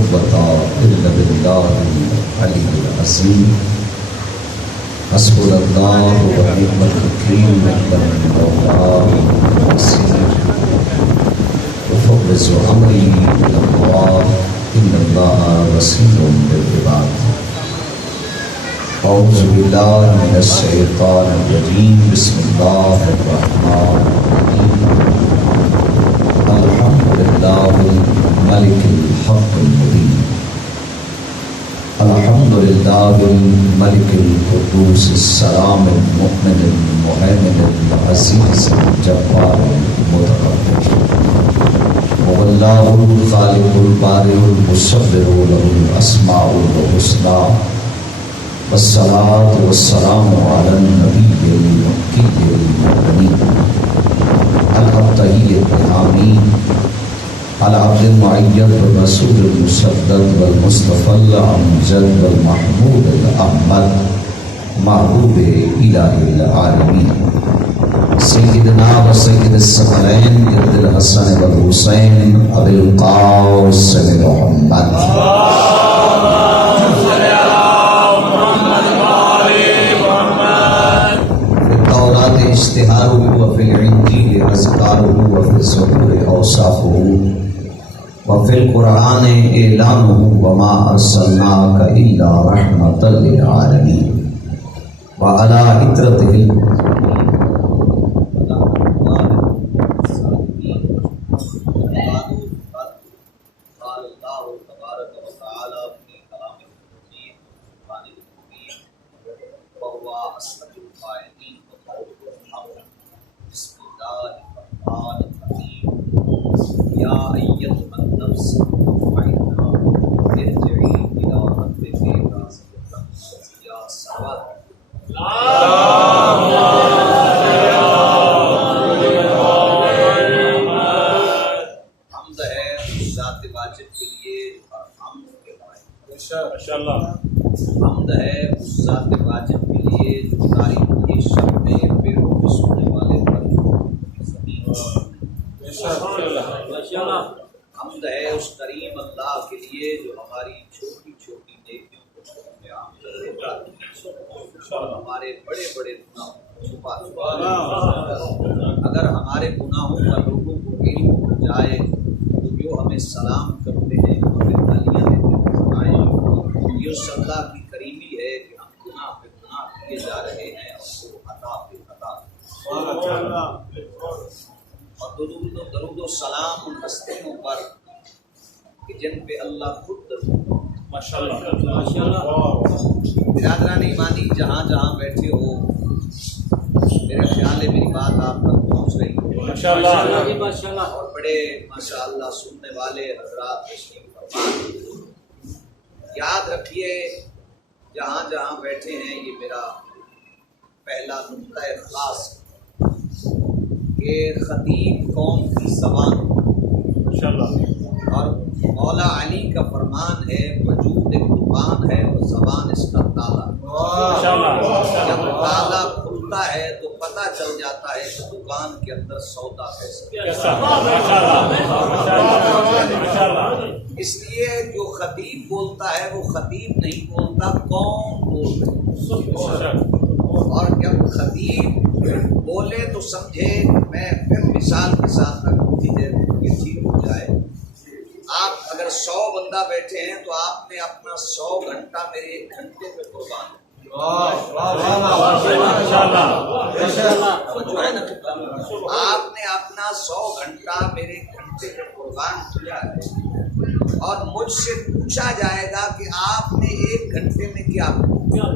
قوة إلا بالله العلي العظيم حسبنا الله ونعم الوكيل نعم المولى والنصير وفوض أمري إلى الله إن الله بصير بالعباد. أعوذ بالله من الشيطان الرجيم بسم الله الرحمن الرحيم. الحمد لله الملك الحق المبين. الحمد لله الملك القدوس السلام المؤمن المهيمن العزيز الجبار المتكبر. هو الله الخالق البارئ المصور له الأسماء الحسنى والصلاة والسلام على النبي المكي المدني الأبطحي الحامي العبد المعيد والرسول المسدد والمصطفى الأمجد والمحمود الأحمد محبوب إله العالمين سيدنا وسيد الثقلين جد الحسن والحسين أبي القاسم محمد. اشتهاره وفي الإنجيل أذكاره وفي الزبور أوصافه وفي القرآن إعلانه وما أرسلناك إلا رحمة للعالمين وعلى عترته يا أيتها النفس المطمئنة ارجعي إلى ربك راضية مرضية صلوات حمد ہے اس ذات واجب کے لیے اور حمد کے لائق. حمد ہے اس ذات واجب کے لیے جو تاریخ کے شب میں پیروں میں سونے والے پر حمد ہے اس کریم اللہ کے لیے جو ہماری چھوٹی چھوٹی نیکیوں کو میں عام کر دیتا ہے اور ہمارے بڑے بڑے گناہوں کو چھپا دیتا ہے. اگر ہمارے گناہوں کا لوگوں کو علم ہو جائے تو جو ہمیں سلام کرتے ہیں ہمیں گالیاں دیتے ہیں سنائیں یہ اس اللہ کی کریمی ہے کہ ہم گناہ پہ گناہ کیے جا رہے ہیں اور وہ عطا پہ عطا. اور درود و سلام ان ہستیوں پر کہ جن پہ اللہ خود درود. برادران ایمانی جہاں جہاں بیٹھے ہو میرا خیال ہے میری بات آپ تک پہنچ رہی ہے اور بڑے ماشاء اللہ سننے والے حضرات تشریف فرما. یاد رکھیے جہاں جہاں بیٹھے ہیں یہ میرا پہلا نقطہ خاص کہ خطیب قوم کی زبان اور مولا علی کا فرمان ہے وجود ایک دکان ہے اور زبان اس کا تالا. جب تالا کھلتا ہے تو پتہ چل جاتا ہے کہ دکان کے اندر سودا کیسا. اس لیے جو خطیب بولتا ہے وہ خطیب نہیں بولتا قوم بولتا. اور جب خطیب بولے تو سمجھے. میں پھر مثال کے ساتھ رکھوں گی دیر یہ ٹھیک ہو جائے. آپ اگر 100 بندہ بیٹھے ہیں تو آپ نے اپنا 100 گھنٹہ میرے 1 گھنٹے پہ قربان آپ نے اپنا 100 گھنٹہ میرے گھنٹے پہ قربان کیا ہے اور مجھ سے پوچھا جائے گا کہ آپ نے 1 گھنٹے میں کیا کیا.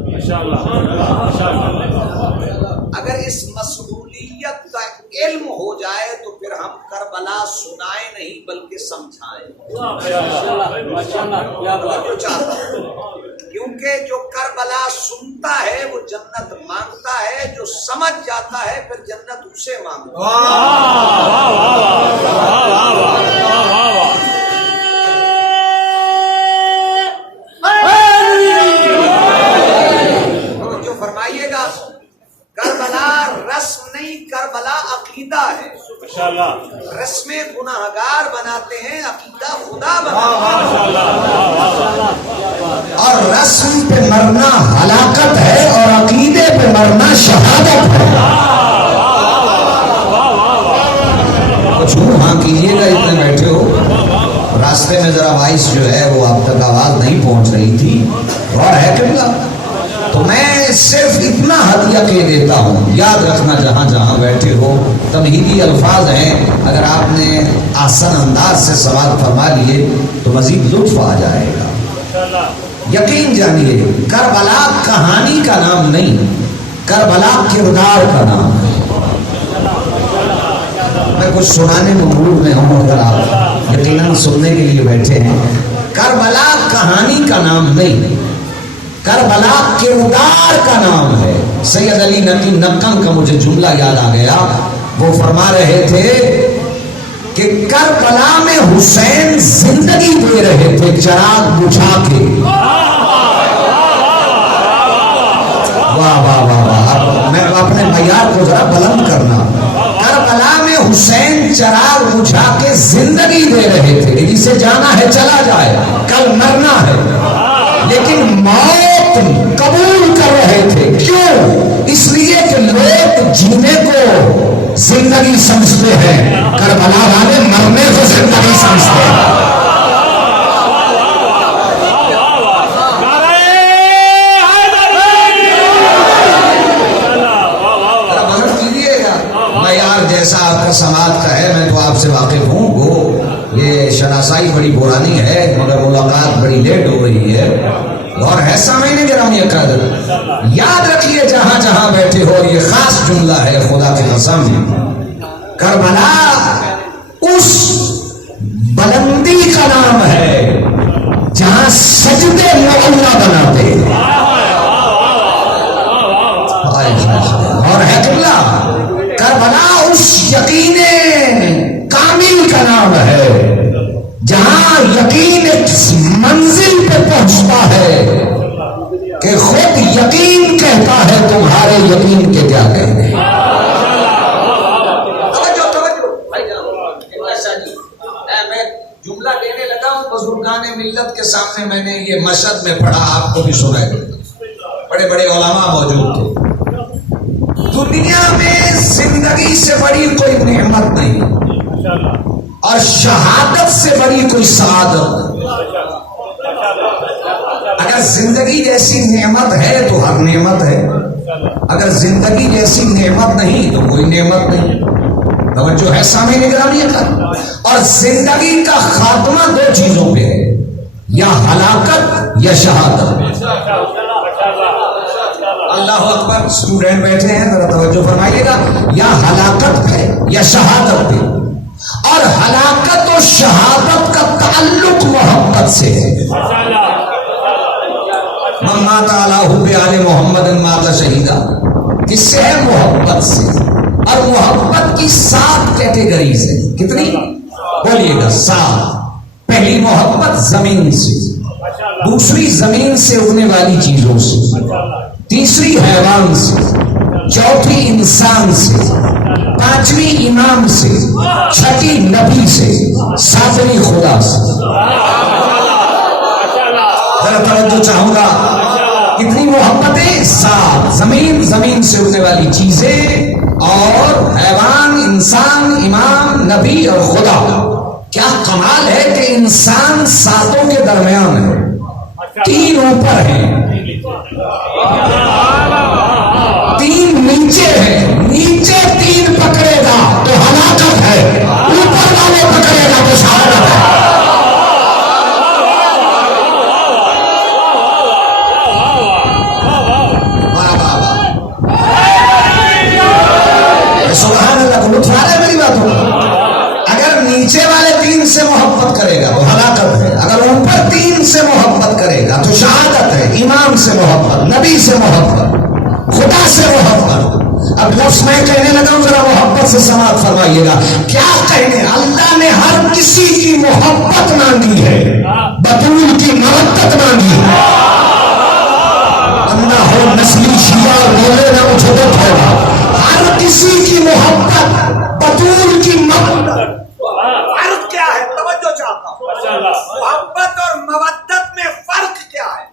اگر اس مسئولیت کا علم ہو جائے تو پھر ہم کربلا سنائیں نہیں بلکہ سمجھائیں. کیونکہ جو کربلا سنتا ہے وہ جنت مانگتا ہے، جو سمجھ جاتا ہے پھر جنت اسے مانگتا ہے. فرمائیے گا کربلا رسم نہیں، کربلا عقیدہ ہے. رسمیں گناہگار بناتے ہیں، عقیدہ خدا بناتا ہے. اور رسم پہ مرنا ہلاکت ہے اور عقیدے پہ مرنا شہادت ہے. کچھ ہاں کیجیے گا اتنے بیٹھے ہو. راستے میں ذرا وائس جو ہے وہ آپ تک آواز نہیں پہنچ رہی تھی. اور ہے قبلہ تو میں صرف اتنا ہدیہ کے دیتا ہوں. یاد رکھنا جہاں جہاں بیٹھے ہو تمہیدی الفاظ ہیں. اگر آپ نے آسان انداز سے سوال فرما لیے تو مزید لطف آ جائے گا. یقین جانیے کربلا کہانی کا نام نہیں، کربلا کردار کا نام ہے. میں کچھ سنانے میں موڈ میں ہوں، اگر آپ یقیناً سننے کے لیے بیٹھے ہیں. کربلا کہانی کا نام نہیں، کربلا کردار کا نام ہے. سید علی نقی نقم کا مجھے جملہ یاد آ گیا. وہ فرما رہے تھے کہ کربلا میں حسین زندگی دے رہے تھے چراغ بجھا کے. واہ واہ واہ واہ. میں اپنے معیار کو ذرا بلند کرنا. کربلا میں حسین چراغ بجھا کے زندگی دے رہے تھے کہ جسے جانا ہے چلا جائے، کل مرنا ہے. لیکن موت قبول کر رہے تھے. کیوں؟ اس لیے کہ لوگ جینے کو زندگی سمجھتے ہیں، کربلا والے مرنے کو زندگی سمجھتے ہیں. جیسا آپ کا سماعت کا ہے میں تو آپ سے واقف ہوں. وہ یہ شناسائی بڑی پرانی ہے مگر ملاقات بڑی لیٹ ہو رہی ہے. اور ہے سامعین گرامی قدر، یاد رکھیے جہاں جہاں بیٹھے ہو یہ خاص جملہ ہے خدا کی قسم. کربلا اس بلندی کا نام ہے جہاں سجدے معلا بناتے ہیں. اور ہے قبلہ کربلا اس یقین کامل کا نام ہے جہاں یقین ایک منزل پہ پہنچتا ہے کہ خود یقین کہتا ہے تمہارے یقین کے کیا کہنے. میں جملہ دینے لگا ہوں بزرگان ملت کے سامنے. میں نے یہ مشہد میں پڑھا، آپ کو بھی سنا ہے. بڑے بڑے علماء موجود تھے. دنیا میں زندگی سے بڑی کوئی نعمت نہیں اور شہادت سے بڑی کوئی سعادت نہیں. اگر زندگی جیسی نعمت ہے تو ہر نعمت ہے، اگر زندگی جیسی نعمت نہیں تو کوئی نعمت نہیں. توجہ ہے سامعین گرامی کا. اور زندگی کا خاتمہ دو چیزوں پہ ہے، یا ہلاکت یا شہادت. اللہ اکبر. اسٹوڈنٹ بیٹھے ہیں ذرا توجہ فرمائیے گا. یا ہلاکت پہ یا شہادت پہ. اور ہلاکت اور شہادت کا تعلق محبت سے ہے. مات علی حب آل محمد مات شہیدہ. کس سے ہے؟ محبت سے. اور محبت کی 7 کیٹیگریز ہیں. کتنی بولیے گا؟ 7. پہلی محبت زمین سے، دوسری زمین سے اگنے والی چیزوں سے، تیسری حیوان سے، چوتھی انسان سے، پانچویں امام سے، چھٹی نبی سے، ساتویں خدا سے. ذرا توجہ چاہوں گا. کتنی محبتیں؟ 7. زمین سے اگنے والی چیزیں اور حیوان، انسان، امام، نبی اور خدا. کیا کمال ہے کہ انسان 7 کے درمیان ہے، 3 اوپر ہیں، 3 نیچے ہیں. نیچے 3 پکڑے گا تو ہلاکت ہے، اوپر والے پکڑے گا تو شہادت ہے. سبحان اللہ. کو لطف آ رہا ہے میری باتوں؟ اگر نیچے والے 3 سے محبت کرے گا تو ہلاکت ہے، اگر اوپر 3 سے محبت کرے گا تو شہادت ہے. امام سے محبت، نبی سے محبت، خدا سے محبت. اب لفظ میں کہنے لگا ہوں ذرا محبت سے سماعت فرمائیے گا. کیا کہنے؟ اللہ نے ہر کسی کی محبت مانگی ہے، بطول کی مودت مانگی ہے. اندھا ہو نسلی شیعہ بولے نہ مجھے دکھ ہوگا. ہر کسی کی محبت، بطول کی مودت. فرق کیا ہے؟ توجہ چاہتا ہوں. محبت اور مودت میں فرق کیا ہے؟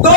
2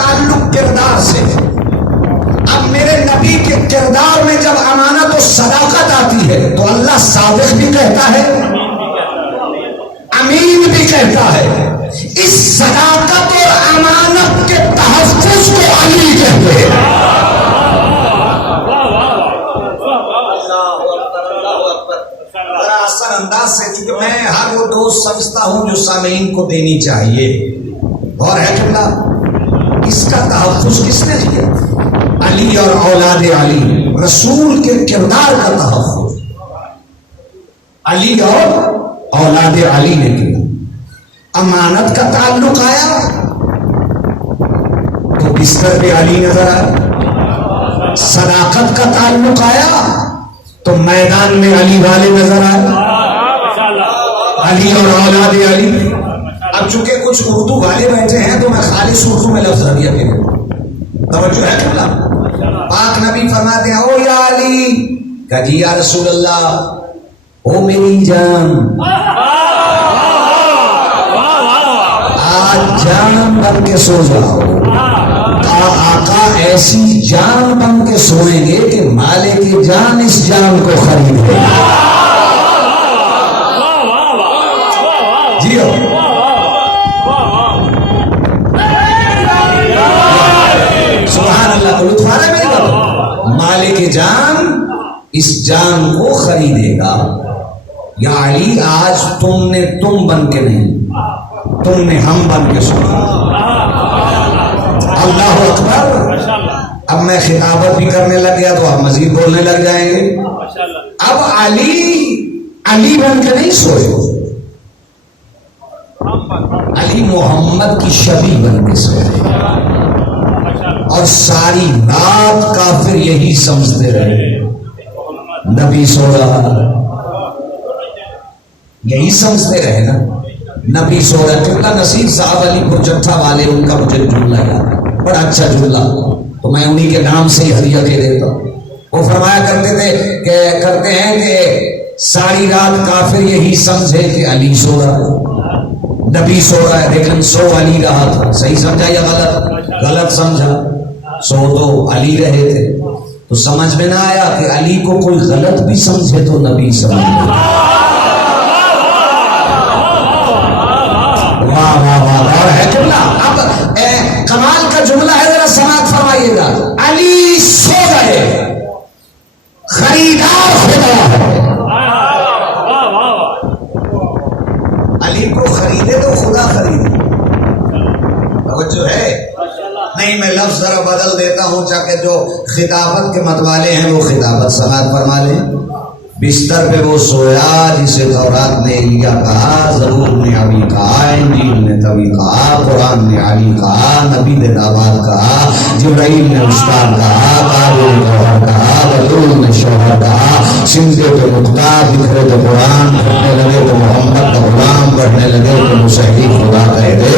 تعلق کردار سے. اب میرے نبی کے کردار میں جب امانت و صداقت آتی ہے تو اللہ صادق بھی کہتا ہے, امین بھی کہتا ہے. اس صداقت اور امانت کے تحفظ کو علی کہتے ہیں. بڑا آسان انداز سے, چونکہ میں ہر وہ دوست سمجھتا ہوں جو سامعین کو دینی چاہیے. اور ہے کہ اس کا تحفظ کس نے کیا؟ علی اور اولاد علی, رسول کے کردار کا تحفظ علی اور اولاد علی نے کیا. امانت کا تعلق آیا تو بستر پہ علی نظر آیا. صداقت کا تعلق آیا تو میدان میں علی والے نظر آئے, علی اور اولاد علی. اب چونکہ کچھ اردو والے بیٹھے ہیں تو میں خالص اردو میں لفظ دیا کہ توجہ ہے کہ پاک نبی فرماتے ہیں او یا علی, کہ جی یا رسول اللہ, او میری جان, آج جان بن کے سو جاؤ. آقا ایسی جان بن کے سوئیں گے کہ مالک جان اس جان کو خریدے. جی ہو سبحان اللہ. کو لطف آ رہا ہے میری بات؟ مالک جان اس جان کو خریدے گا. یا علی, آج تم نے تم بن کے نہیں, تم نے ہم بن کے سنا. اللہ اکبر. اب میں خطابت بھی کرنے لگ گیا تو آپ مزید بولنے لگ جائیں گے. اب علی بن کے نہیں سوئے, علی محمد کی شبیہ بن کے سوئے. اور ساری رات کافر یہی سمجھتے رہے نبی سو رہا, یہی سمجھتے رہے نا نبی سو رہا. قبلہ نصیر صاحب علی پور جٹھا والے, ان کا مجھے جملہ یاد ہے, بڑا اچھا جملہ, تو میں انہی کے نام سے ہی ہدیہ دے دیتا ہوں. وہ فرمایا کرتے تھے کہ کرتے ہیں کہ ساری رات کافر یہی سمجھے کہ علی سو رہا ہے, نبی سو رہا ہے, لیکن سو علی رہا تھا. صحیح سمجھا یا غلط؟ غلط سمجھا. سو تو علی رہے تھے. تو سمجھ میں نہ آیا کہ علی کو کوئی غلط بھی سمجھے تو نبی سمجھے. واہ واہ واہ. اور ہے جملہ, اب کمال کا جملہ ہے, ذرا سماعت فرمائیے گا. علی سو گئے, خریدار خدا ہے. علی کو خریدے تو خدا خریدے. توجہ ہے نہیں؟ میں لفظ ذرا بدل دیتا ہوں تاکہ جو خطابت کے متوالے ہیں وہ خطابت سماعت فرما لیں. بستر پہ وہ سویا جسے تورات نے ایلیا کہا, زبور نے ابھی کہا, انجیل نے تبھی کہا, قرآن نے علی کہا, نبی نے داماد کہا, جبرائیل نے استاد کہا, قابل نے گوہر کہا, بدول نے شوہر کہا. سندے تو نقطہ, بکھرے تو قرآن, گھٹنے لگے تو محمد کا غلام, بڑھنے لگے تو مسیحی خدا کہہ دے.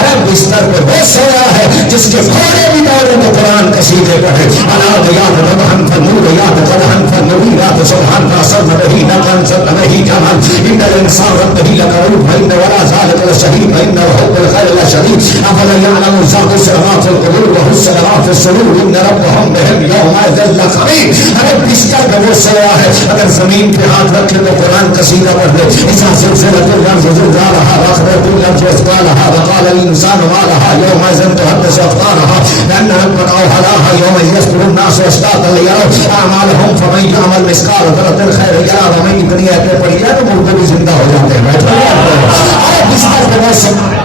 ارے بستر پہ وہ سویا ہے جس کے گھوڑے بھی دوڑے تو قرآن قصیدے پڑھے. اللہ یاد ربہن فنور یاد قدہن فنوی یاد سبحان اصل نہیں نہ کنسل نہیں جمال ان الانسان رب نہیں لقرب فإن ولا ذلك الشهيد فإن الحب الخير الشديد افلا يعلم ذاك السماوات والقبور وهو السماوات السرور ان ربهم بهم يومئذ لخبير. ارے بستر پہ وہ سویا ہے, اگر زمین پہ ہاتھ رکھے تو قرآن قصیدہ پڑھ لے. اذا زلزلت الارض زلزالها واخرجت الارض اثقالها وقال الانسان ما لها يومئذ تحدث اخبارها لان ربك اوحى لها يوم يصدر الناس اشتاتا ليروا اعمالهم فمن يعمل مثقال ذرة خیر یا ہمیں دنیا پہ پڑی ہے تو مردے بھی زندہ ہو جاتے ہیں. بستر پہ وہ سویا ہے.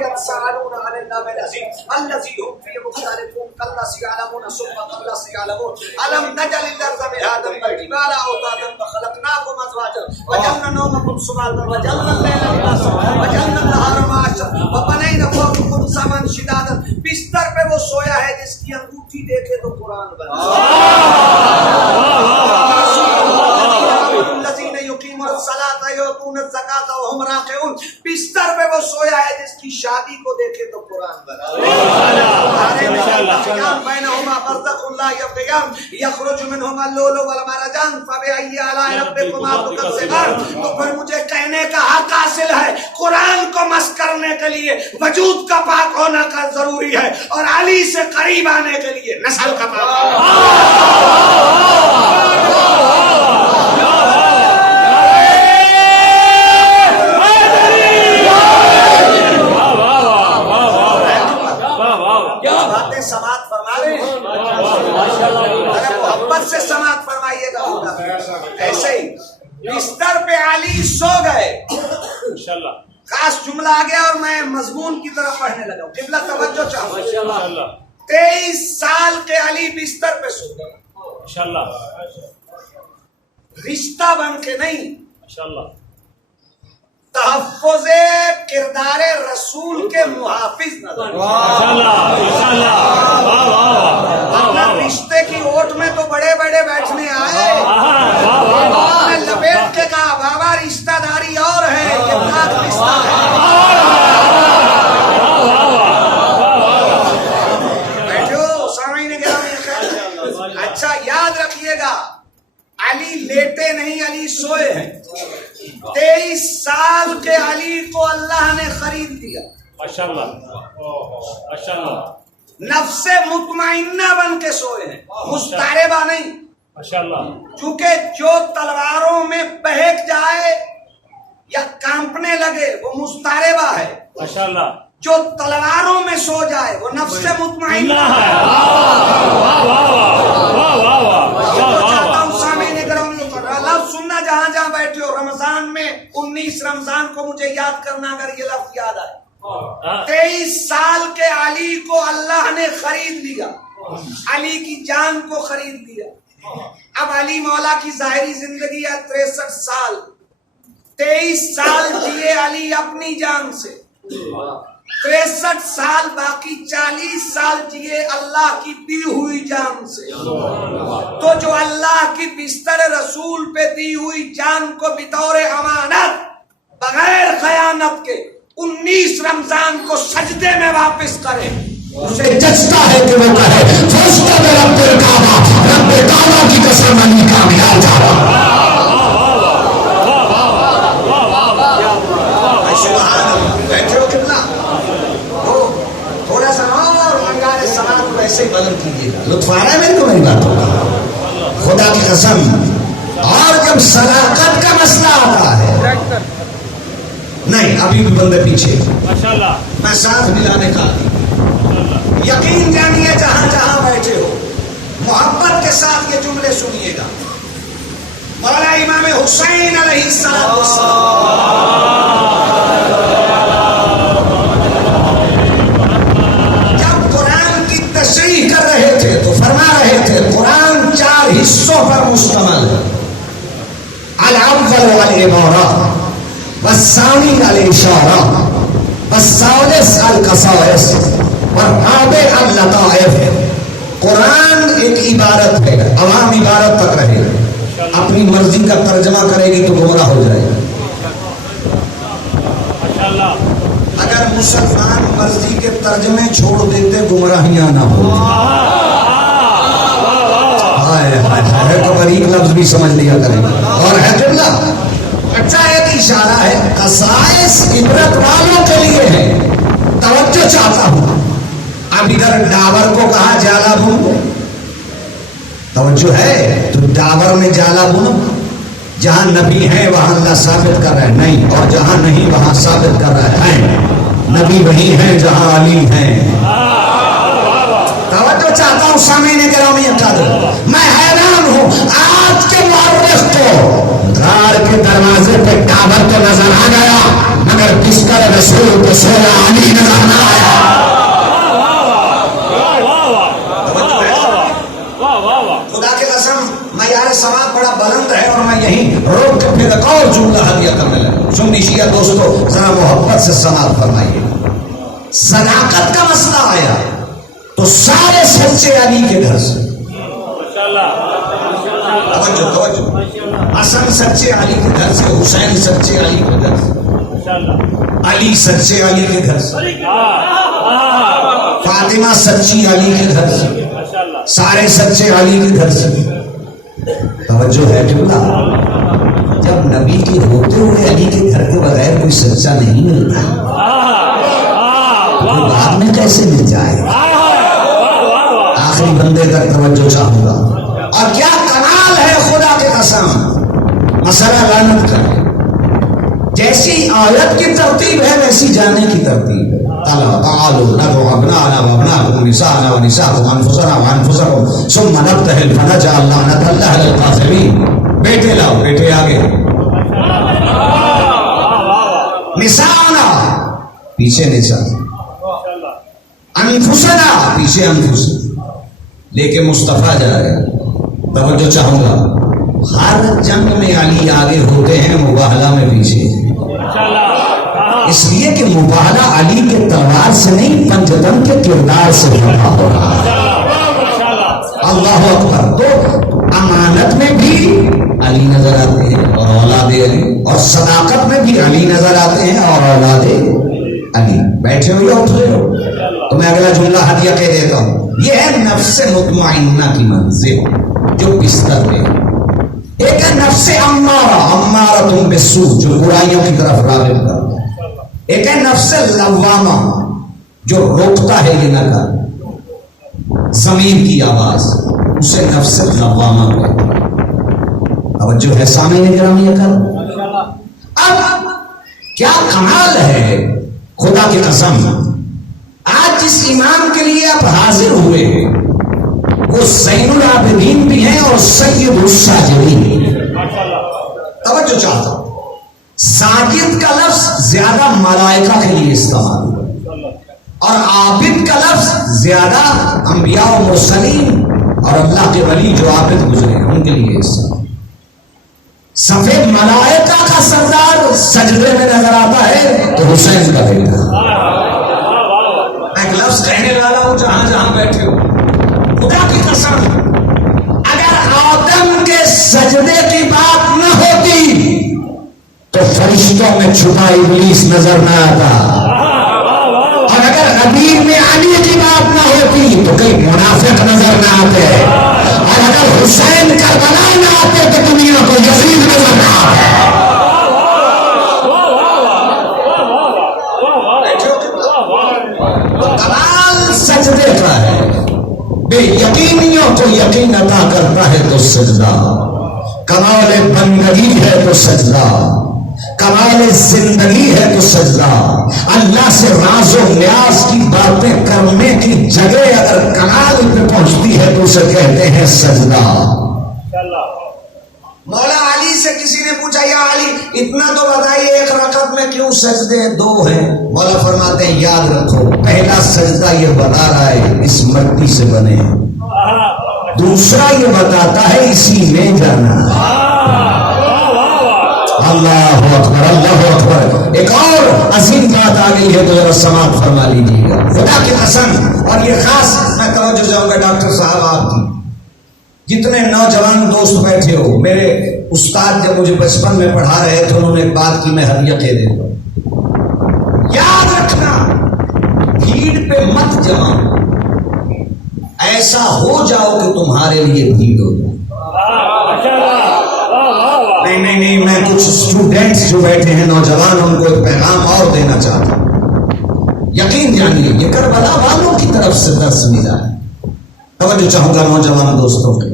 يتساءلون عن النبأ العظيم الذي هم فيه مختلفون كلا سيعلمون ثم كلا سيعلمون ألم نجعل الأرض مهادا والجبال أوتادا وخلقناكم أزواجا وجعلنا نومكم سباتا وجعلنا الليل لباسا وجعلنا النهار معاشا وبنينا فوقكم سبعا شدادا. بستر پہ وہ سویا ہے جس کی انگوٹھی دیکھے تو قرآن الذين يقيمون الصلاة ويؤتون الزكاة وهم راكعون. بستر پہ وہ سویا ہے جس کی شادی کو دیکھے تو قرآن بینہما برزخ لا یبغیان یخرج منہما اللؤلؤ والمرجان فبأي آلاء ربکما تکذبان. تو پھر مجھے کہنے کا حق حاصل ہے, قرآن کو مسخرہ کرنے کے لیے وجود کا پاک ہونا کا ضروری ہے، اور علی سے قریب آنے کے لیے نسل کا پاک ہونا۔ باتیں سماعت فرما رہے ہیں، ارے محبت سے سماعت فرمائیے گا خدا۔ ایسے ہی بستر پہ علی سو گئے، خاص جملہ آ گیا اور میں مضمون کی طرف پڑھنے لگا ہوں، قبلہ توجہ چاہوں۔ 23 سال کے علی بستر پہ سو گئے، رشتہ بن کے نہیں، تحفظ کردار رسول کے محافظ نظر۔ رشتے کی اوٹ میں تو بڑے بڑے بیٹھنے آئے، لپیٹ کے کہا بابا رشتہ داری اور ہے، یہ پاک رشتہ ہے۔ بیٹھو سامعین گرامی، اچھا یاد رکھیے گا، علی لیٹے نہیں، علی سوئے ہیں۔ 23 سال کے علی کو اللہ نے خرید دیا، نفس مطمئنہ بن کے سوئے ہیں، مستعربہ نہیں۔ چونکہ جو تلواروں میں بہک جائے یا کانپنے لگے وہ مستعربہ ہے، جو تلواروں میں سو جائے وہ نفس مطمئنہ ہے۔ لفظ سننا جہاں جہاں بیٹھے ہو، رمضان میں 19 رمضان کو مجھے یاد کرنا اگر یہ لفظ یاد آئے۔ 23 سال کے علی کو اللہ نے خرید لیا، علی کی جان کو خرید لیا۔ اب علی مولا کی ظاہری زندگی ہے 63 سال، 23 سال جیے علی اپنی جان سے، 63 سال باقی 40 سال جیے اللہ کی دی ہوئی جان سے۔ تو جو اللہ کی بستر رسول پہ دی ہوئی جان کو بطور امانت بغیر خیانت کے 19 رمضان کو سجدے میں واپس کرے، اسے جچتا ہے کہ وہ کہے فزت برب الکعبہ، رب کعبہ کی قسم علی کامیاب تھا۔ ایسے بدل کیجیے گا، لطف آ رہا ہے میرے کو میری باتوں کا، خدا کی قسم۔ اور جب صداقت کا مسئلہ آتا ہے، نہیں ابھی بھی بندے پیچھے، میں ساتھ ملانے کا، یقین جانیے جہاں جہاں بیٹھے ہو محبت کے ساتھ یہ جملے سنیے گا۔ مولا امام حسین علیہ السلام کر رہے تھے تو فرما رہے تھے قرآن 4 حصوں پر مشتمل ہے، الاول والعبارہ والثانی الاشارہ والثالث القصائص والرابع اللطائف۔ قرآن ایک عبارت ہے، عوام عبارت تک رہے، اپنی مرضی کا ترجمہ کرے گی تو گمراہ ہو جائے گا۔ اگر مسلمان مرضی کے ترجمے چھوڑ دیتے گمراہیاں نہ ہو۔ تو غریب لفظ بھی سمجھ لیا کریں اور ہے قبلہ۔ اچھا ایک اشارہ ہے، قصائص عبرت والوں کے لیے ہے، توجہ چاہتا ہوں۔ اب ادھر ڈاور کو کہا جالا بنو، توجہ ہے تو ڈاور میں جالا بنو، جہاں نبی ہے وہاں اللہ ثابت کر رہا ہے نہیں، اور جہاں نہیں وہاں ثابت کر رہا ہے نبی وہی ہے جہاں علی ہیں۔ توجہ چاہتا ہوں سامعین گرامی قدر، میں حیران ہوں آج کے مورخ کو غار کے دروازے پہ ٹاور تو نظر آ گیا مگر بستر رسول پہ سویا علی نظر نہ آیا۔ خدا کی قسم معیار سماعت بڑا بلند ہے اور میں یہیں روک کے پھر ایک اور جملہ ہدیہ کرنے لگا۔ سنی شیعہ دوستو ذرا محبت سے سماعت فرمائیے۔ صداقت کا مسئلہ آیا تو سارے سچے علی کے گھر سے، توجہ حسن سچے علی کے گھر سے، حسین سچے علی کے گھر سے، علی سچے علی کے گھر سے، فاطمہ سچی علی کے گھر سے، سارے سچے علی کے گھر سے۔ توجہ ہے قبلہ، جب نبی کے ہوتے ہوئے علی کے گھر کے بغیر کوئی سچا نہیں ملتا، وہ بعد میں کیسے مل جائے گا؟ آخری بندے تک توجہ چاہوں گا. اور کیا کمال ہے خدا کے قسم، مسئلہ لعنت کا ہے. جیسی آیت کی ترتیب ہے ویسی جانے کی ترتیب ہے. تعالوا ندعو ابناءنا وابناءكم ونساءنا ونساءكم وانفسنا وانفسكم ثم نبتهل فنجعل لعنة الله على الكاذبين. بیٹے لاؤ، بیٹے آگے. نساءنا پیچھے نساء، انفسنا پیچھے انفس، لے کے مصطفیٰ جا رہے ہیں. توجہ چاہوں گا، ہر جنگ میں علی آگے ہوتے ہیں، مباہلہ میں پیچھے. اس لیے کہ مباہلہ علی کے تلوار سے نہیں، پنجتن کے کردار سے ہوتا ہو رہا ہے. اللہ اکبر. تو امانت میں بھی علی نظر آتے ہیں اور اولاد علی، اور صداقت میں بھی علی نظر آتے ہیں اور اولاد علی. بیٹھے ہو یا اٹھ رہے ہو؟ تو میں اگلا جملہ ہدیہ کہہ دیتا ہوں. یہ ہے نفس مطمئنہ کی منزل جو بستر پہ. ایک ہے نفس امارہ، امارۃ بالسوء جو برائیوں کی طرف راغب کرتا ہے. ایک ہے نفس لوامہ جو روکتا ہے یہ نہ کر، ضمیر کی آواز، اسے نفس لوامہ کہتے ہیں. توجہ ہے سامعین گرامی اکرام. اب کیا کمال ہے خدا کی قسم، آج جس امام کے لیے آپ حاضر ہوئے وہ زین العابدین بھی ہیں اور سید الساجدین بھی ہیں. توجہ چاہتا ہوں، ساجد کا لفظ زیادہ ملائکہ کے لیے استعمال اور عابد کا لفظ زیادہ انبیاء و مرسلین اور اللہ کے ولی جو عابد گزرے ہیں ان کے لیے استعمال. سفید ملائکہ کا سردار سجدے میں نظر آتا ہے تو حسین کا بیٹا. ایک لفظ کہنے والا ہوں جہاں جہاں بیٹھے ہو، خدا کی قسم اگر آدم کے سجدے کی بات نہ ہوتی تو فرشتوں میں چھپا ابلیس نظر نہ آتا، اور اگر غدیر میں علی کی بات نہ ہوتی تو کئی منافق نظر نہ آتے، اور اگر حسین کربلا نہ آتے تو دنیا کو یزید نظر نہ آتے. کمال سجدے کا ہے. بے یقینیوں کو یقین عطا کرتا ہے تو سجدہ، کمال بندگی ہے تو سجدہ، کمال زندگی ہے تو سجدہ. اللہ سے راز و نیاز کی باتیں کرنے کی جگہ اگر کمال پہ پہنچتی ہے تو اسے کہتے ہیں سجدہ. مولا علی سے کسی نے پوچھا یا علی اتنا تو بتائیے ایک رکعت میں کیوں سجدے دو ہیں؟ مولا فرماتے ہیں یاد رکھو، پہلا سجدہ یہ بتا رہا ہے اس مٹی سے بنے، دوسرا یہ بتاتا ہے اسی میں جانا. اللہ اکبر، اللہ اکبر. ایک اور عظیم بات آ گئی ہے تو ذرا سماعت فرما لیجیے گا خدا کی قسم. اور یہ خاص میں توجہ چاہوں گا ڈاکٹر صاحب آپ کی، جتنے نوجوان دوست بیٹھے ہو، میرے استاد جب مجھے بچپن میں پڑھا رہے تھے انہوں نے ایک بات کی میں ہدیہ کہہ دیتا ہوں. یاد رکھنا بھیڑ پہ مت جماؤ، ایسا ہو جاؤ کہ تمہارے لیے بھیڑ ہو جائے. نہیں میں کچھ اسٹوڈینٹس جو بیٹھے ہیں نوجوان ان کو ایک پیغام اور دینا چاہتا ہوں. یقین جانیے یہ کربلا والوں کی طرف سے درس ملا ہے. توجہ چاہوں گا نوجوان دوستوں کے،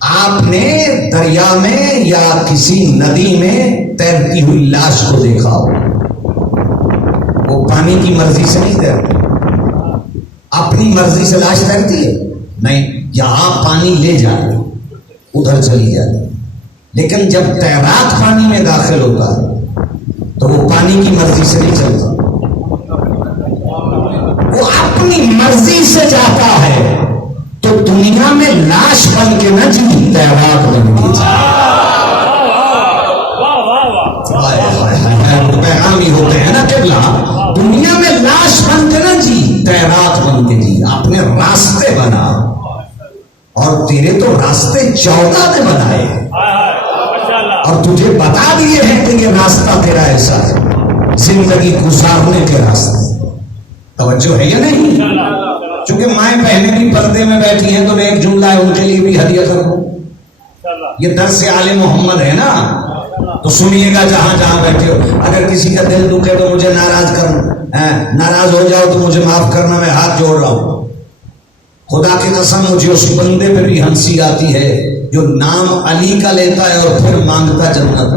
آپ نے دریا میں یا کسی ندی میں تیرتی ہوئی لاش کو دیکھا ہو، وہ پانی کی مرضی سے نہیں تیرتی، اپنی مرضی سے لاش تیرتی ہے نہیں، جہاں پانی لے جائے ادھر چلی جاتی. لیکن جب تیراک پانی میں داخل ہوتا ہے تو وہ پانی کی مرضی سے نہیں چلتا، وہ اپنی مرضی سے جاتا ہے. تو دنیا میں لاش بن کے نہ جی، تیراک بن کے جی. پیغام ہی ہوتے ہیں نا قبلہ، دنیا میں لاش بن کے نہ جی، تیراک بن کے جی. اپنے راستے بنا، اور تیرے تو راستے 14 نے بنائے اور تجھے بتا دیے ہیں کہ یہ راستہ تیرا ایسا ہے، زندگی گزارنے کے راستے. توجہ ہے یا نہیں؟ چونکہ مائیں بہنیں بھی پردے میں بیٹھی ہیں تو میں ایک جملہ ہے ان کے لیے بھی ہدیہ کروں. یہ درس آل محمد ہے نا، تو سنیے گا جہاں جہاں بیٹھے ہو، اگر کسی کا دل دکھے تو مجھے ناراض ہو جاؤ تو مجھے معاف کرنا، میں ہاتھ جوڑ رہا ہوں۔ خدا کی قسم مجھے اس بندے پہ بھی ہنسی آتی ہے جو نام علی کا لیتا ہے اور پھر مانگتا جنت۔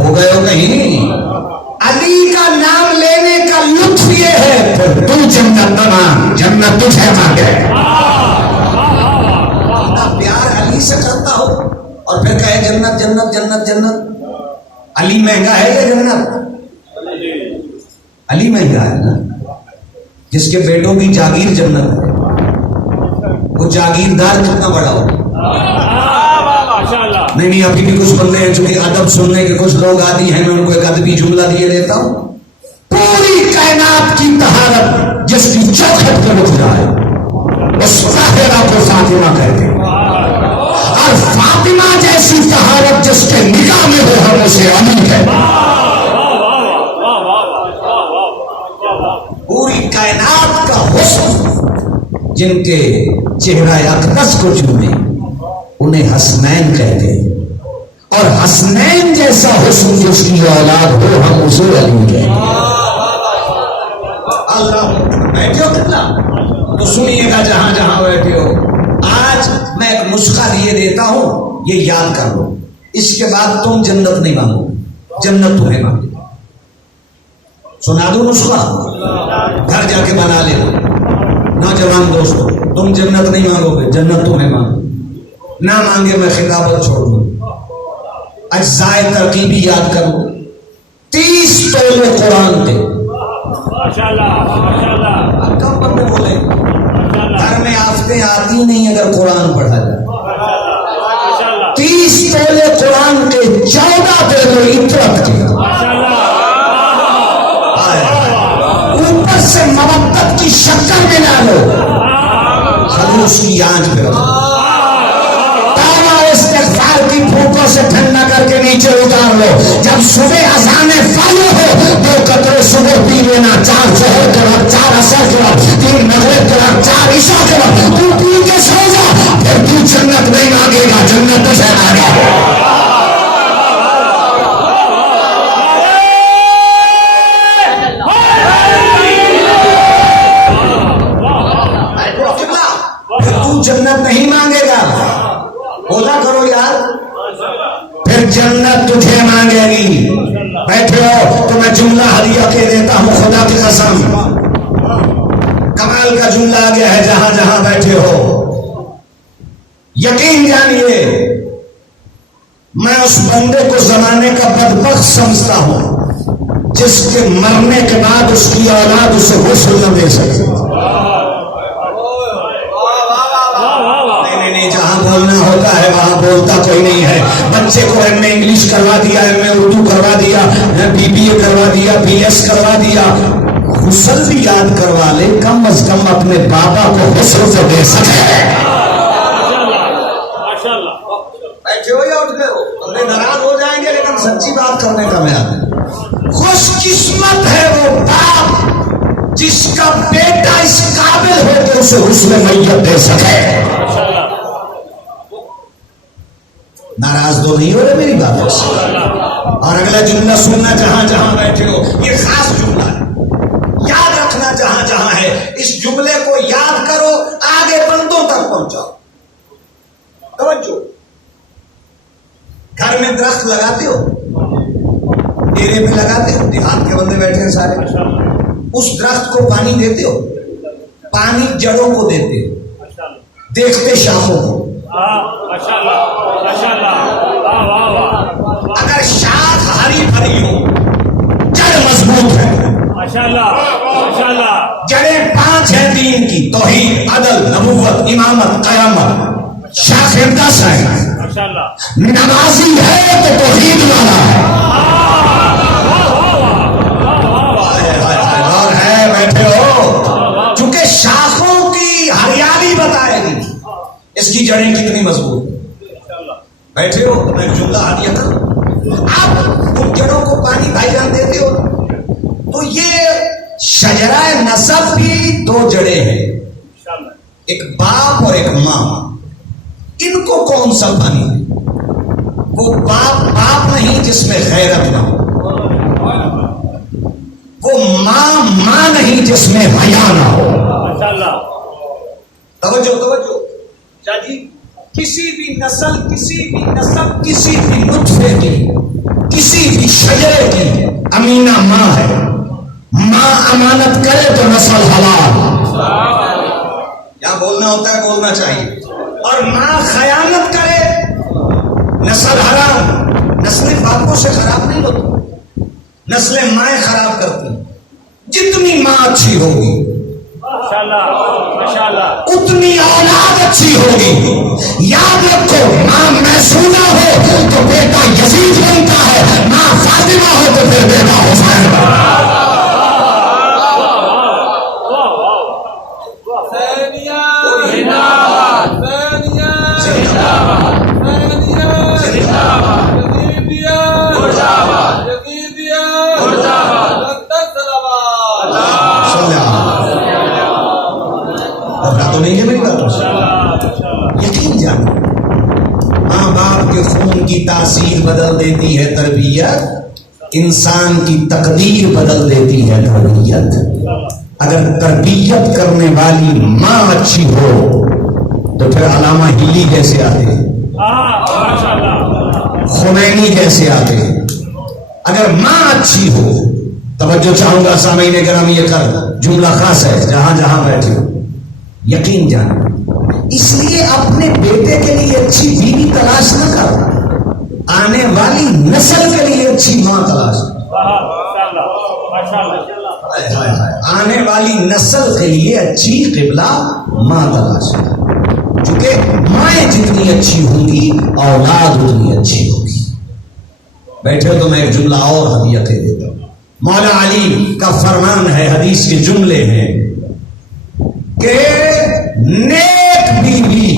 ہو گئے ہو کہیں؟ علی کا نام لینے کا لطف یہ ہے پھر تو جنت نہ مانگ، جنت تجھے مانگے۔ پیار علی سے کرتا ہو اور پھر کہے جنت جنت جنت جنت۔ علی مہنگا ہے یا جنت؟ علی مہنگا ہے نا، جس کے بیٹوں کی جاگیر جنت ہے، وہ جاگیردار کتنا بڑا ہو۔ نہیں ابھی بھی کچھ بندے ہیں چونکہ ادب سننے کے کچھ لوگ عادی ہیں، میں ان کو ایک ادبی جملہ دیے دیتا ہوں۔ پوری کائنات کی طہارت جس کی چوکھٹ پہ رک جائے اس طاہرہ کو فاطمہ کہتے ہیں، اور فاطمہ جیسی طہارت جس کے نکاح میں ہو ہم اسے علی کہتے ہیں۔ پوری کائنات کا حسن جن کے چہرہ اقدس کو چومے انہیں حسنین کہتے ہیں، اور حسنین جیسا حسن جس کی اولاد ہو ہم اسے علی کہتے ہیں۔ اللہ بیٹھے ہو کتنا تو سنیے گا جہاں جہاں بیٹھے ہو۔ آج میں ایک نسخہ دیے دیتا ہوں، یہ یاد کر لو، اس کے بعد تم جنت نہیں مانگو، جنت تمہیں مانگے۔ سنا دو نسخہ، گھر جا کے بنا لے۔ نوجوان دوستو، تم جنت نہیں مانگو گے، جنت تمہیں مانگو۔ نہ مانگے میں خطابت چھوڑ دوں۔ اجزائے ترکیبی یاد کرو، 30 تولے قرآن تھے۔ اب کم بندے بولے گھر میں آفتیں آتی نہیں اگر قرآن پڑھا جائے۔ 30 تولے قرآن کے 14 تولے عطرت کے، اوپر سے مودت کی شکر ملا لو، خلوص کی آنچ پہ رکھو، استغفار کی پھونکوں سے ٹھنڈا کر کے نیچے اتار لو۔ جب صبح اذان فالو ہو 2 قطرے صبح پی لینا، 4 ظہر کے وقت، 4 عصر کے وقت، 3 مغرب کے وقت، 4 عشاء کے وقت، تو پی کے سو جا، پھر تو جنت نہیں مانگے گا، جنت تو سے آ گیا۔ جنت نہیں مانگے گا، بولا کرو یار، پھر جنت تجھے مانگے گی۔ بیٹھے ہو تو میں جملہ ہدیہ کے دیتا ہوں، خدا کی قسم کمال کا جملہ آ گیا ہے جہاں جہاں بیٹھے ہو۔ یقین جانیے میں اس بندے کو زمانے کا بدبخت سمجھتا ہوں جس کے مرنے کے بعد اس کی اولاد اسے غسل نہ دے سکے۔ جہاں بولنا ہوتا ہے وہاں بولتا کوئی نہیں ہے۔ بچے کو ایم اے انگلش کروا دیا، ایم اے اردو کروا دیا، BBA کروا دیا، BS کروا دیا، غسل بھی یاد کروا لے، کم از کم اپنے بابا کو غسل تو دے سکے۔ بیٹھے ہو یا اٹھ گئے ہو؟ ہمیں ناراض ہو جائیں گے لیکن سچی بات کرنے کا میں آتا۔ خوش قسمت ہے وہ باپ جس کا بیٹا اس قابل ہو کہ اسے غسل میت دے سکے۔ ناراض تو نہیں ہو رہے میری باتوں سے؟ اور اگلا جملہ سننا جہاں جہاں بیٹھے ہو، یہ خاص جملہ ہے، یاد رکھنا جہاں جہاں ہے۔ اس جملے کو یاد کرو، آگے بندوں تک پہنچاؤ۔ توجہ، گھر میں درخت لگاتے ہو، ڈیرے پہ لگاتے ہو، دیہات کے بندے بیٹھے ہیں سارے، اس درخت کو پانی دیتے ہو، پانی جڑوں کو دیتے ہو، دیکھتے شاخوں کو۔ اگر شاخ ہری بھری ہو، جڑ مضبوط ہے، جڑیں 5 ہیں دین کی، توحید، عدل، نبوت، امامت، قیامت، شاخیں 10 ہیں۔ نمازی ہے تو توحید والا ہے، اور ہے بیٹھے ہو، چونکہ شاخوں کی ہریالی بتائے گی اس کی جڑیں کتنی مضبوط۔ بیٹھے ہو تو میں جملہ ہدیہ کروں، آپ ان جڑوں کو پانی بھائی جان دیتے ہو، تو یہ شجرہ نسب بھی 2 جڑیں ہیں، ایک باپ اور ایک ماں، ان کو کون سنبھالے؟ وہ باپ نہیں جس میں غیرت نہ ہو، وہ ماں نہیں جس میں حیا نہ ہو۔ توجہ شاہ جی، کسی بھی نسل، کسی بھی نسب، کسی بھی نطفے کی، کسی بھی شجرے کی امینہ ماں ہے۔ ماں امانت کرے تو نسل حلال، یہاں بولنا ہوتا ہے، بولنا چاہیے، اور ماں خیانت کرے نسل حرام۔ نسلیں باپوں سے خراب نہیں ہوتی، نسلیں مائیں خراب کرتی۔ جتنی ماں اچھی ہوگی اتنی اولاد اچھی ہوگی۔ یاد رکھو، ماں محسودہ ہو تو بیٹا یزید بنتا ہے، ماں فاطمہ ہو تو پھر بیٹا حسین بنتا ہے۔ یقین جانا، ماں باپ کے خون کی تاثیر بدل دیتی ہے تربیت، انسان کی تقدیر بدل دیتی ہے تربیت۔ اگر تربیت کرنے والی ماں اچھی ہو تو پھر علامہ ہلی جیسے آتے، خمینی جیسے آتے۔ اگر ماں اچھی ہو، توجہ چاہوں گا سامعین کرام، یہ کر جملہ خاص ہے جہاں جہاں بیٹھے ہو، یقین جانا، اس لیے اپنے بیٹے کے لیے اچھی بیوی تلاش نہ کرو، آنے والی نسل کے لیے اچھی ماں تلاش کرو۔ آنے والی نسل کے لیے اچھی قبلہ ماں تلاش کرو، چونکہ مائیں جتنی اچھی ہوں گی اولاد اتنی اچھی ہوگی۔ بیٹھے ہو تو میں ایک جملہ اور ہدیہ دے دیتا ہوں۔ مولا علی کا فرمان ہے، حدیث کے جملے ہیں کہ نیک بیوی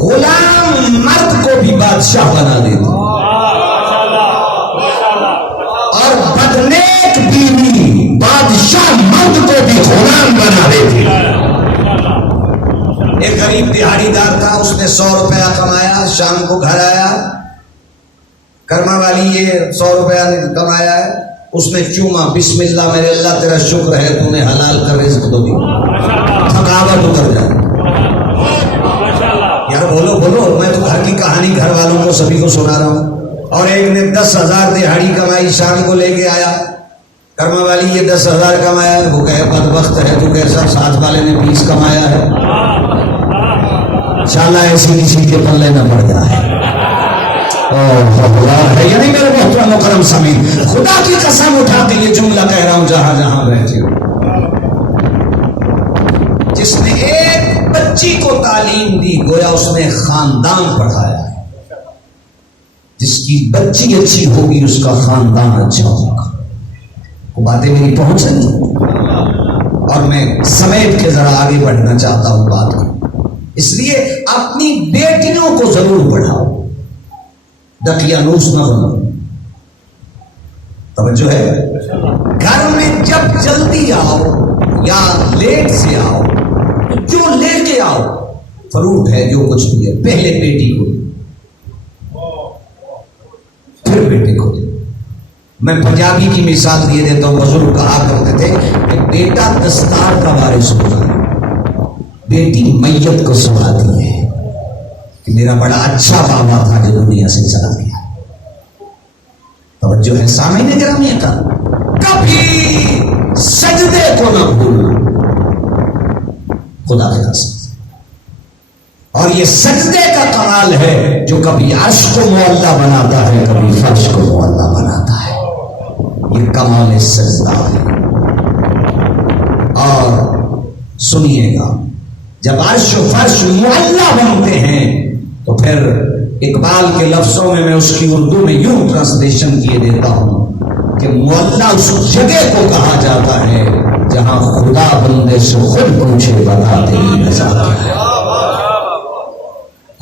غلام مرد کو بھی بادشاہ بنا دیتی، اور بدنیک بیوی بادشاہ مرد کو بھی غلام بنا دیتی۔ ایک غریب دیہڑی دار تھا، اس نے 100 روپیہ کمایا، شام کو گھر آیا، کرما والی یہ 100 روپیہ کمایا ہے، اس نے چوما، بسم اللہ میرے اللہ تیرا شکر ہے تو نے حلال کا رزق دو دی، تھکاوٹ اتر جائے۔ یار بولو بولو، میں تو گھر کی کہانی گھر والوں کو سبھی کو سنا رہا ہوں۔ اور ایک نے 10,000 دہاڑی کمائی، شام کو لے کے آیا، کرما والی یہ 10,000 کمایا ہے، وہ کہے بدبخت ہے تو کیسا، ساتھ والے نے 20 کمایا ہے، انشاءاللہ ایسی کسی کے پلے نہ پڑ جائے۔ یعنی میرے محترم مکرم سامعین، خدا کی قسم اٹھا کے یہ جملہ کہہ رہا ہوں جہاں جہاں بیٹھے ہو، جس نے ایک بچی کو تعلیم دی گویا اس نے خاندان پڑھایا ہے۔ جس کی بچی اچھی ہوگی اس کا خاندان اچھا ہوگا۔ وہ باتیں میری پہنچ رہی ہیں اور میں سمیٹ کے ذرا آگے بڑھنا چاہتا ہوں بات کو۔ اس لیے اپنی بیٹیوں کو ضرور پڑھاؤ، دقیانوس نہ بنو۔ توجہ ہے، گھر میں جب جلدی آؤ یا لیٹ سے آؤ تو جو لے کے آؤ، فروٹ ہے جو کچھ بھی ہے، پہلے بیٹی کو پھر بیٹے کو دے۔ میں پنجابی کی مثال دیے دیتا ہوں، بزرگ کہا کرتے تھے کہ بیٹا دستار کا وارث ہوگا، بیٹی میت کو سناتی ہے کہ میرا بڑا اچھا بابا تھا جو دنیا سے چلا گیا۔ توجہ ہے سامعین گرامی کا، کبھی سجدے کو نہ بھولنا، خدا کے قسم۔ اور یہ سجدے کا کمال ہے جو کبھی عرش کو معلّہ بناتا ہے، کبھی فرش کو معلّہ بناتا ہے۔ یہ کمال سجدہ ہے۔ اور سنیے گا، جب عرش و فرش معلّہ بنتے ہیں تو پھر اقبال کے لفظوں میں اس کی اردو میں یوں ٹرانسلیشن کیے دیتا ہوں کہ معلّہ اس جگہ کو کہا جاتا ہے جہاں خدا بندے سے خود پوچھے بتا تیری نظر ہے۔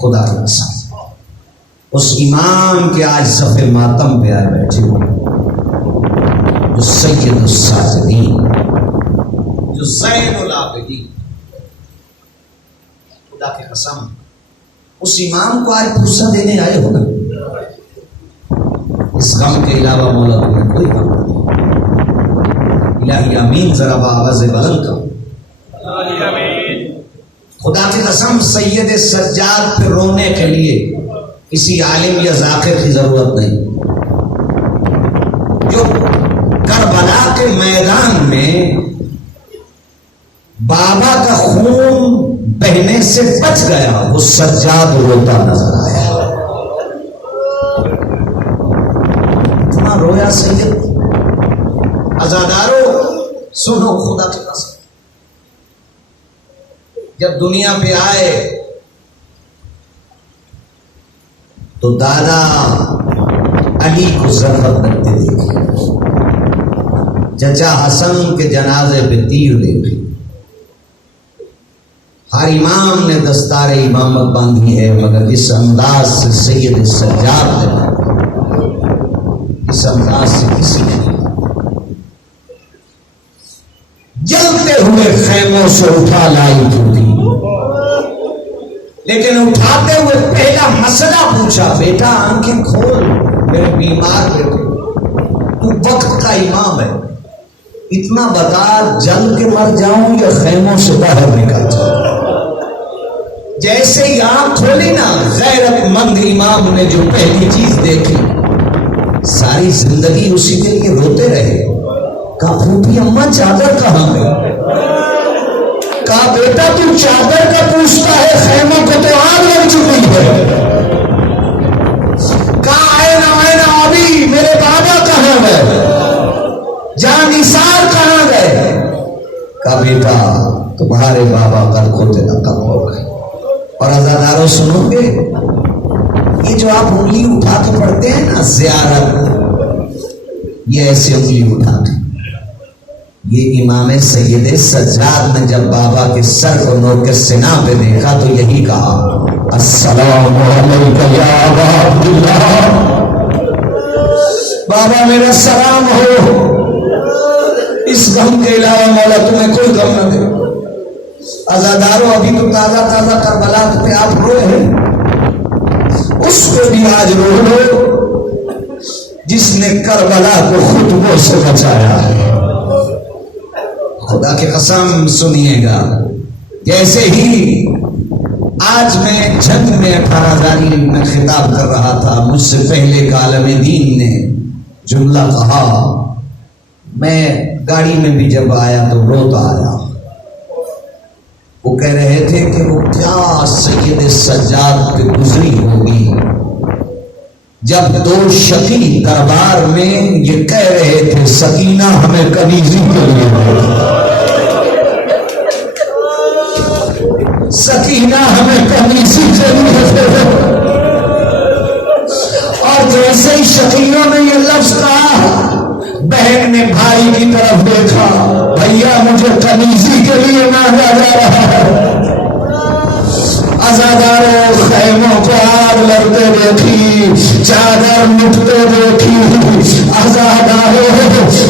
خدا کی قسم، اس امام کے آج صف ماتم پہ آئے بیٹھے ہو، جو سید الساجدین، جو زین العابدین، خدا کی قسم اس امام کو آج پرسہ دینے آئے ہو نا، اس غم کے علاوہ مولا تمہیں کوئی غم نہیں۔ الہی امین، ذرا بآواز بلند کرو خدا کی قسم سید سجاد پہ رونے کے لیے کسی عالم یا ذاکر کی ضرورت نہیں۔ جو کربلا کے میدان میں بابا کا خون بہنے سے بچ گیا، وہ سجاد روتا نظر آیا۔ اتنا رویا سید۔ عزادارو سنو خدا کی قسم، جب دنیا پہ آئے تو دادا علی کو ضربت لگتے دیکھے، چچا حسن کے جنازے پہ تیر دیکھے، ہر امام نے دستار امامت باندھی ہے، مگر اس انداز سے سید سجاد نے باندھی، اس انداز سے کسی نے نہیں۔ جلتے ہوئے خیموں سے اٹھا لائی جوتی، لیکن اٹھاتے ہوئے پہلا مسئلہ پوچھا، بیٹا آنکھیں کھول، میرے بیمار بیٹے، تو وقت کا امام ہے، اتنا بتا جل کے مر جاؤں یا خیموں سے باہر نکل جاؤں؟ جیسے ہی آنکھ کھولی نا، غیرت مند امام نے جو پہلی چیز دیکھی، ساری زندگی اسی کے لیے روتے رہے۔ کہا پھوپھی اماں چادر کہاں گئی؟ کہا بیٹا تو چادر کا پوچھتا ہے، خیموں کو تو آگ لگ چکی ہے۔ کہا اینا ابھی میرے بابا کہاں گئے، جان نثار کہاں گئے؟ کہا بیٹا تمہارے بابا کل کو انتقال ہو گئے۔ اور عزادارو سنو گے، یہ جو آپ انگلی اٹھا کے پڑھتے ہیں نا زیارت، یہ ایسے انگلی اٹھا کے، یہ امام سید سجاد نے جب بابا کے سر کو نوک کے سنا پہ دیکھا تو یہی کہا، السلام علیکم یا ابا عبداللہ، بابا میرا سلام ہو، اس غم کے علاوہ مولا تمہیں کوئی غم نہ دے۔ عزادارو ابھی تو تازہ تازہ کربلا پہ آپ روئے ہیں، اس کو بھی آج رو لو جس نے کربلا کو خطبوں سے بچایا ہے۔ خدا کی قسم سنیے گا، جیسے ہی آج میں جنگ میں 18 میں خطاب کر رہا تھا، مجھ سے پہلے ایک عالم دین نے جملہ کہا، میں گاڑی میں بھی جب آیا تو روتا آیا۔ وہ کہہ رہے تھے کہ وہ کیا سید سجاد پہ گزری ہوگی جب دو شقی دربار میں یہ کہہ رہے تھے سکینہ ہمیں کنیزی کے لیے سکینہ ہمیں کنیزی کے لیے، اور جیسے ہی شقیوں نے یہ لفظ کہا، بہن نے بھائی کی طرف دیکھا، بھیا مجھے کنیزی کے لیے مانگا جا رہا ہے۔ عزادارو خیموں کو آگ لگتے دیکھی، چادر مٹتے دیکھی، عزادارو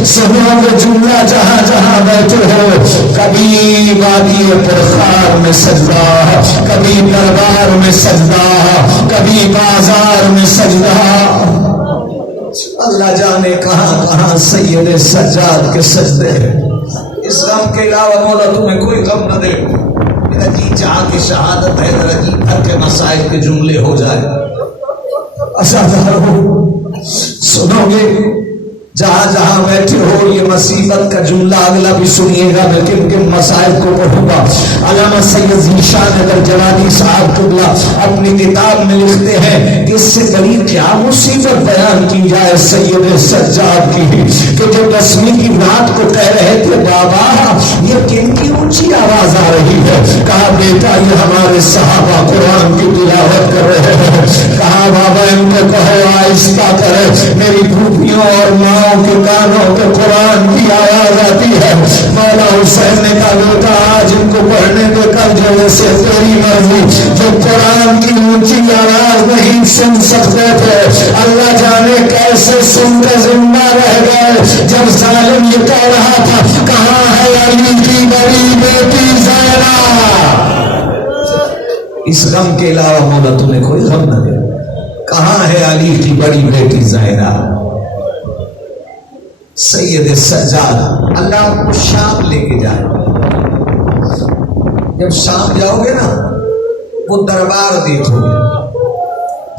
سنو کے جملہ جہاں جہاں بیٹھے ہو، کبھی وادی پرخار میں سجدہ، کبھی دربار میں سجدہ، کبھی بازار میں سجدہ، اللہ جانے کہاں کہاں سید سجاد کے سجدے ہیں۔ اس غم کے علاوہ مولا تمہیں کوئی غم نہ دے۔ میرا جی چاہ کی شہادت ہے، ذرا جی بھر کے مسائل کے جملے ہو جائے۔ عزادارو سنو گے، جہاں جہاں بیٹھے ہو یہ مصیبت کا جملہ اگلا بھی سنیے گا، میں کن کن مسائل کو پڑھوں گا۔ علامہ سید ذیشان اگر جلانی صاحب قبلہ اپنی کتاب میں لکھتے ہیں کہ اس سے بڑی کیا مصیبت بیان کی جائے سید سجاد کی، کہ جو 10ویں کی رات کو کہہ رہے تھے بابا یہ کن کی اونچی آواز آ رہی ہے؟ کہا بیٹا یہ ہمارے صحابہ قرآن کی تلاوت کر رہے ہیں۔ کہا بابا ان کو کہو آہستہ کرے، میری پھوپھیوں اور ماں کے کانوں پہ قرآن کی آواز آتی ہے۔ مولا حسین نے کہا بیٹا آج ان کو پڑھنے کے کل جو سے تیری مرضی، جو قرآن کی اونچی آواز نہیں سن سکتے تھے اللہ جانے کیسے سن کے زندہ رہ گئے جب ظالم یہ کہہ رہا تھا کہاں ہے علی کی بڑی بیٹی زینب۔ اس غم کے علاوہ مولا تمہیں کوئی غم نہ دے. کہاں ہے علی کی بڑی بیٹی زہرا؟ سید سجاد اللہ آپ کو شام لے کے جائے. جب شام جاؤ گے نا وہ دربار دیکھو گے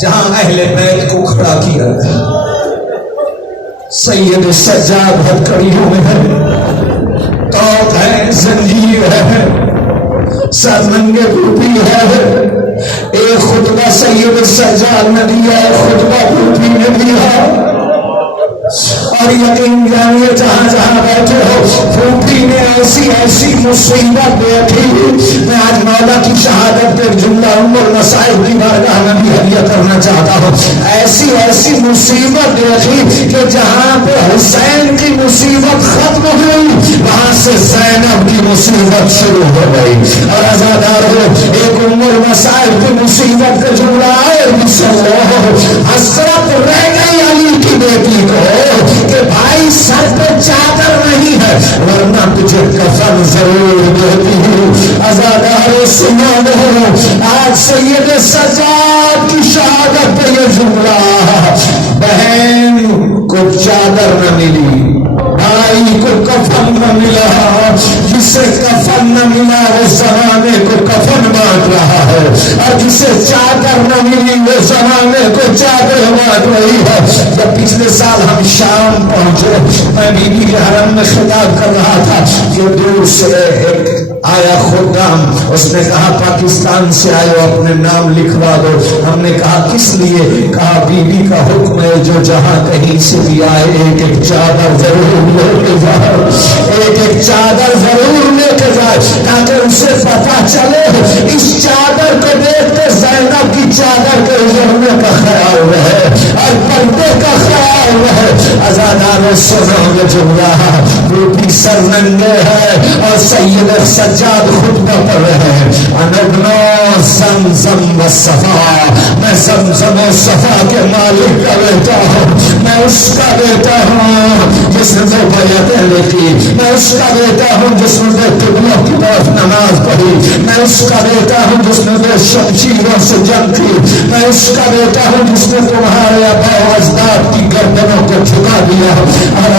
جہاں اہل بیت کو کھڑا کیا تھا. سید سجاد ہتھکڑیوں میں ہے، توق ہے، زنجیر ہے، سر ننگے ٹوپی ہے. ایک خطبہ سید سجاد نے دیا، ایک خطبہ ٹوپی نے دیا. اور یقین جانیے جہاں جہاں بیٹھے ہو پھوپھی نے ایسی ایسی مصیبت دیکھی. میں آج مولا کی شہادت پہ جملہ المصائب کی بارگاہ میں بھی ہدیہ کرنا چاہتا ہوں. ایسی ایسی مصیبت دیکھی کہ جہاں پہ حسین کی مصیبت ختم ہوئی وہاں سے زینب کی مصیبت شروع ہو گئی. اور عزادار ہو ایک المصائب کی مصیبت کا جملہ آئے حسرت رہ گئی علی کی بیٹی کو کہ بھائی سر پہ چادر نہیں ہے ورنہ تجھے کفن ضرور دیتی ہوں. عزادار سنا دو آج سید سجاد کی شہادت پہ یہ جملہ، بہن کو چادر نہ ملی، بھائی کو کفن نہ ملا، جسے کفن نہ ملا وہ زمانے کو کفن بانٹ رہا ہے، اور جسے چادر نہ ملی وہ زمانے کو چادر بانٹ رہی ہے. جب پچھلے سال ہم شام پہنچے میں بی بی کے حرم میں خطاب کر رہا تھا کہ دور سے ایک آیا خدام، اس نے کہا پاکستان سے آئے ہو اپنے نام لکھوا دو. ہم نے کہا کس لیے؟ کہا بی بی کا حکم ہے جو جہاں کہیں سے بھی آئے ایک ایک چادر ضرور لے کے جائے، ایک ایک چادر ضرور لے کے جائے تاکہ اسے پتہ چلے اس چادر کو دیکھ کے زینب کی چادر کے اجڑنے کا خیال رہے اور پردے کا خیال رہے. عزادار سنو یہ جملہ، روپی سر ننگے ہے اور سید سجاد خطبہ پڑھ رہے ہیں. انبنو زمزم و صفا، میں زمزم و صفا کے مالک کا بیٹا ہوں، میں اس کا بیٹا ہوں جس نے دو بیعتیں لکھی، میں اس کا بیٹا ہوں جس نے دو قبلوں کی طرف نماز پڑھی، میں اس کا بیٹا ہوں جس نے دو شمشیروں سے جنگ کی، میں اس کا بیٹا ہوں جس نے تمہارے آباء و اجداد کی گردنوں کو جھکا دیا. اور